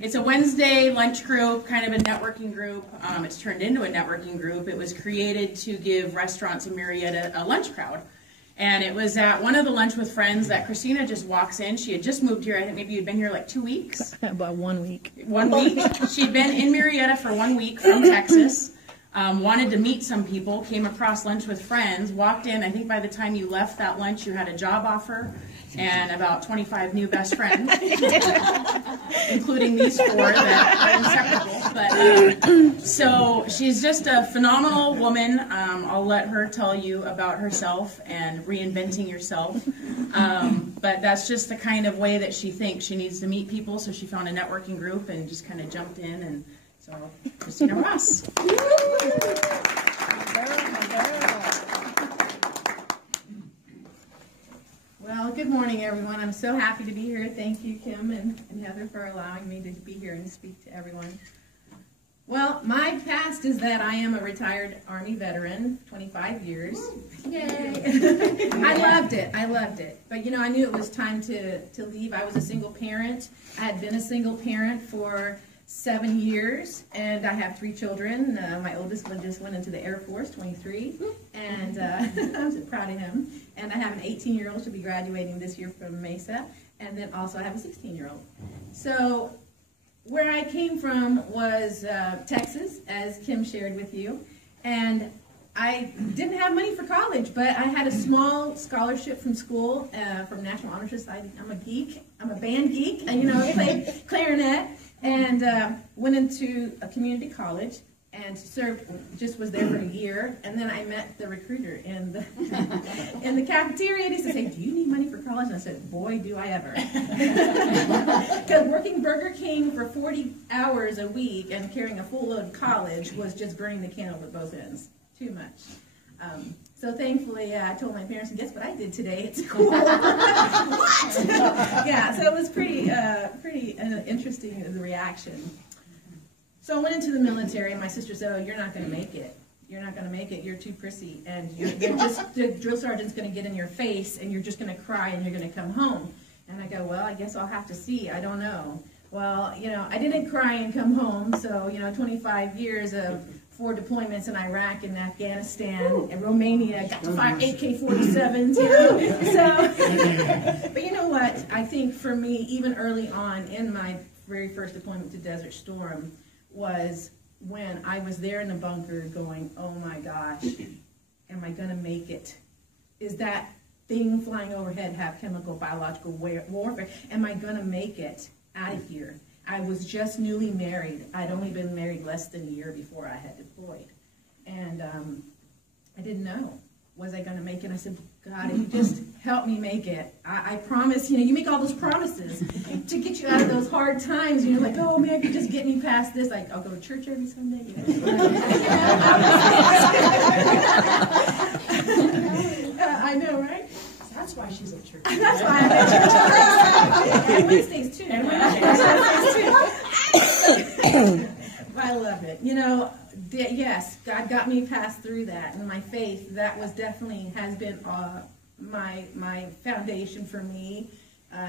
It's a Wednesday lunch group, kind of a networking group. It's turned into a networking group. It was created to give restaurants in Murrieta a lunch crowd. And it was at one of the Lunch with Friends that Christina just walks in. She had just moved here. I think maybe you'd been here like 2 weeks. About 1 week. 1 week. She'd been in Murrieta for 1 week from Texas. Wanted to meet some people, came across Lunch with Friends, walked in. I think by the time you left that lunch, you had a job offer and about 25 new best friends, including these 4 that are inseparable. So she's just a phenomenal woman. I'll let her tell you about herself and reinventing yourself. But that's just the kind of way that she thinks. She needs to meet people, so she found a networking group and just kind of jumped in. And so, Christina Ross. Well, good morning, everyone. I'm so happy to be here. Thank you, Kim and Heather, for allowing me to be here and speak to everyone. Well, my past is that I am a retired Army veteran, 25 years. Yay! I loved it. I loved it. But, you know, I knew it was time to leave. I was a single parent. I had been a single parent for 7 years, and I have 3 children. My oldest one just went into the Air Force, 23, and I'm so proud of him. And I have an 18-year-old to be graduating this year from Mesa, and then also I have a 16-year-old. So where I came from was Texas, as Kim shared with you, and I didn't have money for college, but I had a small scholarship from school, from National Honor Society. I'm a geek. I'm a band geek. You know, I played clarinet. And went into a community college and served, just was there for a year. And then I met the recruiter in the in the cafeteria. And he said, "Hey, do you need money for college?" And I said, "Boy, do I ever." Because working Burger King for 40 hours a week and carrying a full load of college was just burning the candle at both ends. Too much. So thankfully, I told my parents, and guess what I did today at school? What? Yeah, so it was pretty interesting, the reaction. So I went into the military, and my sister said, "Oh, you're not going to make it. You're not going to make it. You're too prissy, and the drill sergeant's going to get in your face, and you're just going to cry, and you're going to come home." And I go, "Well, I guess I'll have to see. I don't know." Well, you know, I didn't cry and come home, so, you know, 25 years of 4 deployments in Iraq and Afghanistan and Romania, got to fire AK-47s, you know. So, but you know what? I think for me, even early on in my very first deployment to Desert Storm, was when I was there in the bunker going, "Oh my gosh, am I going to make it? Is that thing flying overhead have chemical, biological warfare? Am I going to make it out of here?" I was just newly married. I'd only been married less than a year before I had deployed. And I didn't know. Was I going to make it? I said, "God, if you just help me make it. I promise." You know, you make all those promises to get you out of those hard times. And you're like, "Oh, man, if you just get me past this, like, I'll go to church every Sunday." You know? I know, right? That's why she's at church. That's why I'm at church. And Wednesdays too. And Wednesdays too. I love it. You know, yes, God got me past through that, and my faith, that was definitely has been my foundation for me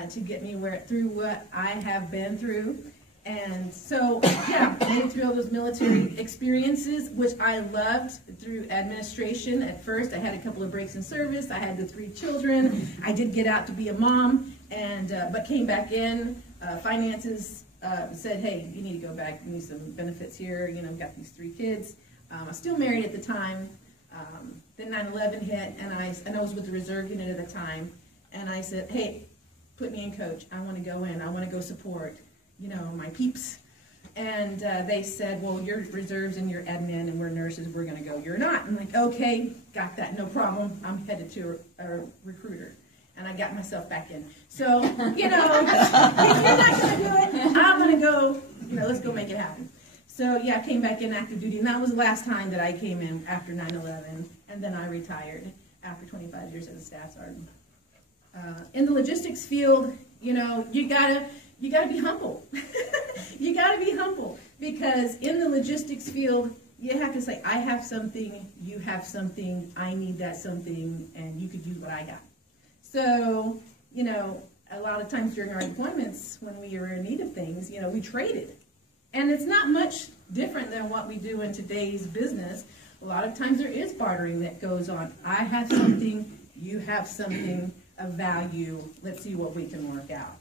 to get me through what I have been through. And so, yeah, made it through all those military experiences, which I loved, through administration. At first, I had a couple of breaks in service. I had the 3 children. I did get out to be a mom, and but came back in. Finances said, "Hey, you need to go back. You need some benefits here. You know, got these 3 kids." I was still married at the time. Then 9/11 hit, and I was with the reserve unit at the time. And I said, "Hey, put me in coach. I want to go in. I want to go support, you know, my peeps." And they said, "Well, you're reserves and you're admin and we're nurses, we're going to go. You're not." I'm like, "Okay, got that, no problem. I'm headed to a recruiter." And I got myself back in. So, you know, if you're not going to do it, I'm going to go, you know, let's go make it happen. So, yeah, I came back in active duty, and that was the last time that I came in after 9/11, and then I retired after 25 years as a staff sergeant. In the logistics field, you know, you gotta be humble. You gotta be humble, because in the logistics field, you have to say, "I have something, you have something, I need that something, and you could do what I got." So, you know, a lot of times during our deployments, when we were in need of things, you know, we traded. And it's not much different than what we do in today's business. A lot of times there is bartering that goes on. I have something, you have something of value. Let's see what we can work out.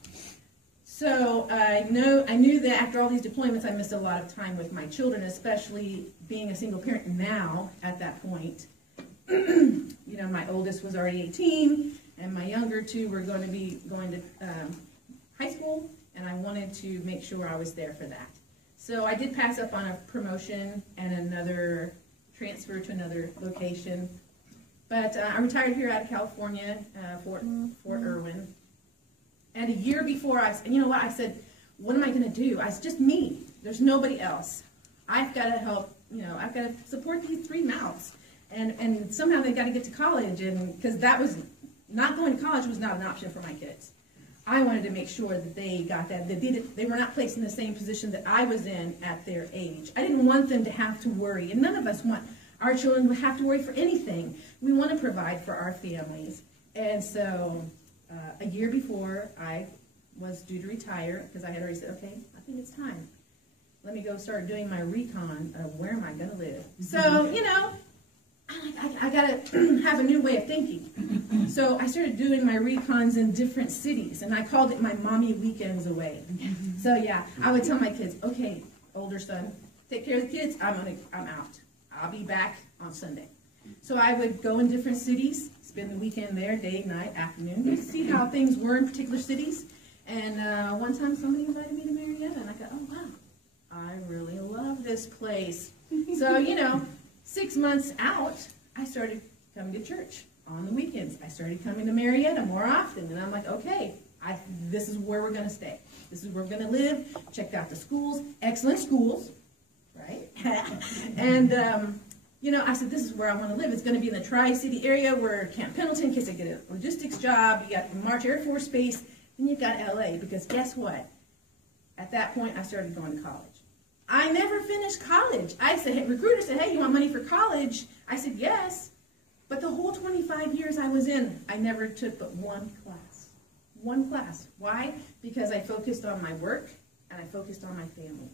So I knew that after all these deployments, I missed a lot of time with my children, especially being a single parent now at that point. You know, my oldest was already 18, and my younger two were going to be going to high school, and I wanted to make sure I was there for that. So I did pass up on a promotion and another transfer to another location. But I retired here out of California, Fort Irwin. And a year before, you know what, I said, what am I going to do? It's just me. There's nobody else. I've got to help, you know, I've got to support these 3 mouths. And somehow they've got to get to college, and because that was, not going to college was not an option for my kids. I wanted to make sure that they got that, they were not placed in the same position that I was in at their age. I didn't want them to have to worry, and none of us want our children to have to worry for anything. We want to provide for our families. And so a year before I was due to retire, because I had already said, okay, I think it's time. Let me go start doing my recon of where am I going to live. So, you know, I got to have a new way of thinking. So I started doing my recons in different cities, and I called it my mommy weekends away. So yeah, I would tell my kids, okay, older son, take care of the kids, I'm out. I'll be back on Sunday. So I would go in different cities, spend the weekend there, day, night, afternoon, just see how things were in particular cities. And one time somebody invited me to Murrieta, and I thought, oh wow, I really love this place. So, you know, 6 months out, I started coming to church on the weekends. I started coming to Murrieta more often, and I'm like, okay, this is where we're going to stay. This is where we're going to live. Checked out the schools, excellent schools, right? And, you know, I said, this is where I want to live. It's going to be in the Tri-City area where Camp Pendleton, in case I get a logistics job, you got March Air Force Base, and you've got LA, because guess what? At that point, I started going to college. I never finished college. I said, hey, recruiter said, hey, you want money for college? I said, yes. But the whole 25 years I was in, I never took but one class. One class. Why? Because I focused on my work, and I focused on my family.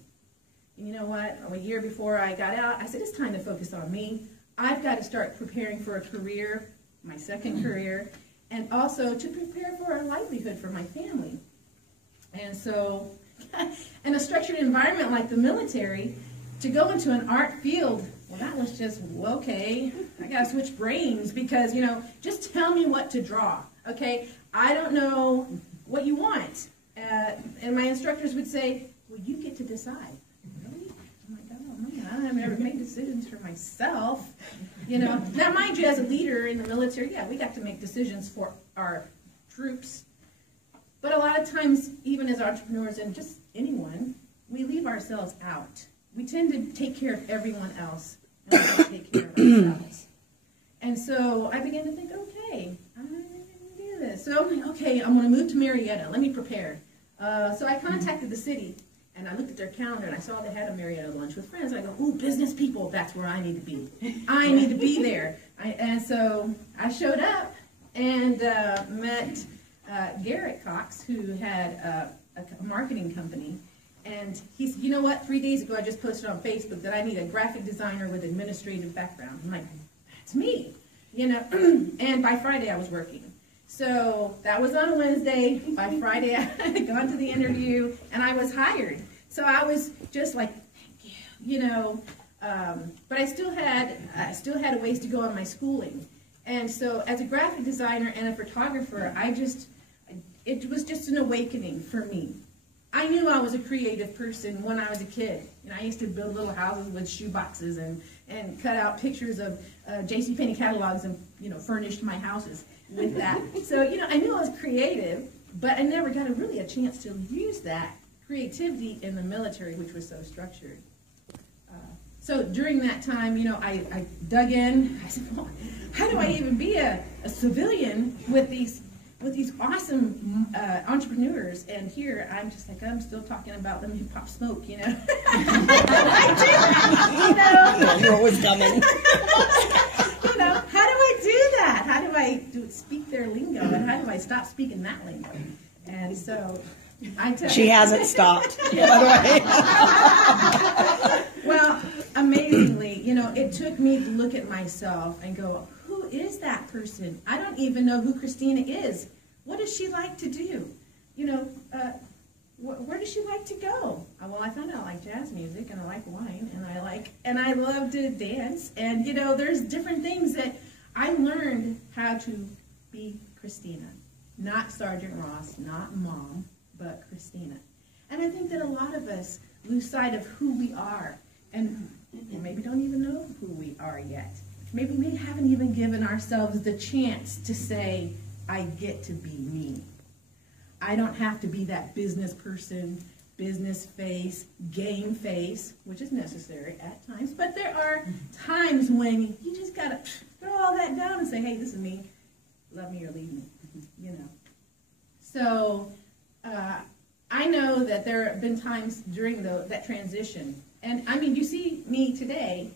And you know what? A year before I got out, I said, it's time to focus on me. I've got to start preparing for a career, my second career, and also to prepare for a livelihood for my family. And so, in a structured environment like the military, to go into an art field, well, that was just, well, okay, I got to switch brains because, you know, just tell me what to draw, okay? I don't know what you want. And my instructors would say, well, you get to decide. Really? I'm like, oh, man, I've never made decisions for myself. You know, now, mind you, as a leader in the military, yeah, we got to make decisions for our troops. But a lot of times, even as entrepreneurs and just anyone, we leave ourselves out. We tend to take care of everyone else, and we don't take care of ourselves. And so I began to think, okay, I'm going to do this. So I'm like, okay, I'm going to move to Murrieta. Let me prepare. So I contacted the city, and I looked at their calendar, and I saw they had a Murrieta lunch with friends. I go, ooh, business people, that's where I need to be. I need to be there. And so I showed up and met Garrett Cox, who had a marketing company, and he said, you know what, 3 days ago I just posted on Facebook that I need a graphic designer with administrative background. I'm like, that's me, you know, and by Friday I was working. So that was on a Wednesday. By Friday I had gone to the interview, and I was hired. So I was just like, thank you, you know, but I still had a ways to go on my schooling. And so as a graphic designer and a photographer, it was just an awakening for me. I knew I was a creative person when I was a kid. And I used to build little houses with shoe boxes and cut out pictures of JCPenney catalogs and, you know, furnished my houses with that. So, you know, I knew I was creative, but I never got really a chance to use that creativity in the military, which was so structured. So during that time, you know, I dug in. I said, well, how do I even be a civilian with these awesome entrepreneurs? And here I'm just like, I'm still talking about them who pop smoke, you know. I do, you know. You're always coming. You know, how do I do that? How do I speak their lingo, and how do I stop speaking that lingo? And so I tell She hasn't stopped, by the way. Well, amazingly, you know, it took me to look at myself and go, who is that person? I don't even know who Christina is. What does she like to do? You know, where does she like to go? Well, I found out I like jazz music, and I like wine, and I love to dance. And, you know, there's different things that I learned how to be Christina. Not Sergeant Ross, not Mom, but Christina. And I think that a lot of us lose sight of who we are, and maybe don't even know who we are yet. Maybe we haven't even given ourselves the chance to say, I get to be me. I don't have to be that business person, business face, game face, which is necessary at times, but there are times when you just gotta throw all that down and say, hey, this is me, love me or leave me, you know. So I know that there have been times during that transition, and I mean, you see me today,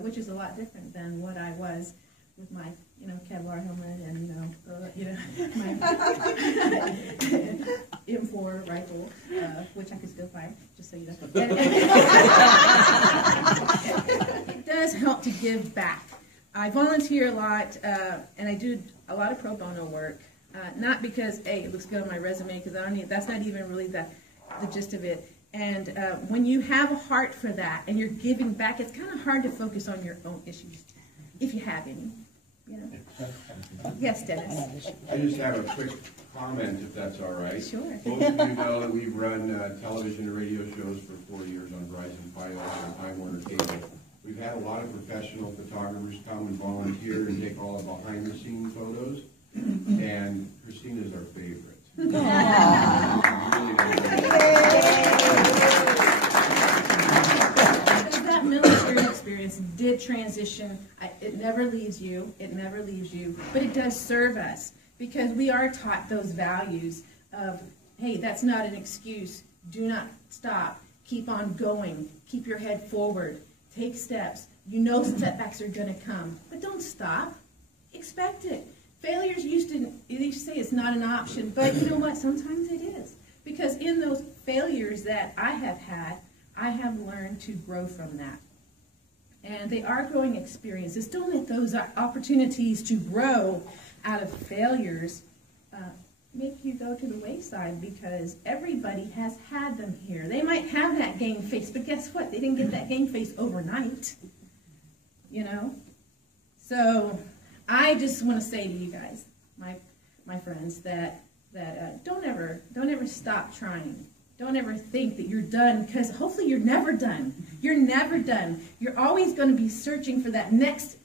which is a lot different than what I was with my, you know, Kevlar helmet and, my M4 rifle, which I could still fire, just so you know. It does help to give back. I volunteer a lot, and I do a lot of pro bono work. Not because, hey, it looks good on my resume, because that's not even really the gist of it. And when you have a heart for that and you're giving back, it's kind of hard to focus on your own issues, if you have any. You know? Yes, Dennis. I just have a quick comment, if that's all right. Sure. Most of you know that we've run television and radio shows for 4 years on Verizon Fios and Time Warner Cable. We've had a lot of professional photographers come and volunteer and take all the behind-the-scenes photos. And Christina's our favorite. That military experience did transition. It never leaves you. It never leaves you. But it does serve us, because we are taught those values of, hey, that's not an excuse. Do not stop. Keep on going. Keep your head forward. Take steps. You know setbacks are going to come, but don't stop. Expect it. Failures used to say it's not an option, but you know what? Sometimes it is. Because in those failures that I have had, I have learned to grow from that. And they are growing experiences. Don't let those opportunities to grow out of failures make you go to the wayside, because everybody has had them here. They might have that game face, but guess what? They didn't get that game face overnight. You know? So I just want to say to you guys, my friends, that don't ever stop trying. Don't ever think that you're done, because hopefully you're never done. You're never done. You're always going to be searching for that next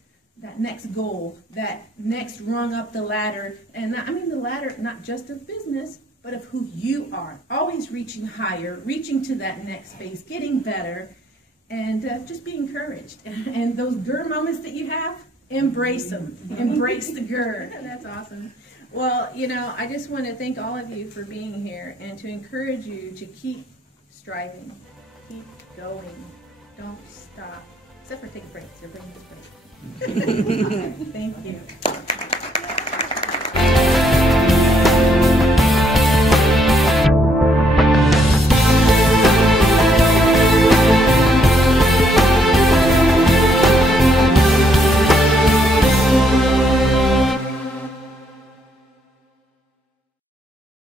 goal, that next rung up the ladder. And I mean the ladder not just of business, but of who you are. Always reaching higher, reaching to that next phase, getting better, and just be encouraged. And those grr moments that you have, embrace them. Embrace the grr. That's awesome. Well, you know, I just want to thank all of you for being here, and to encourage you to keep striving, keep going, don't stop, except for take breaks. Your brain is break. Thank you.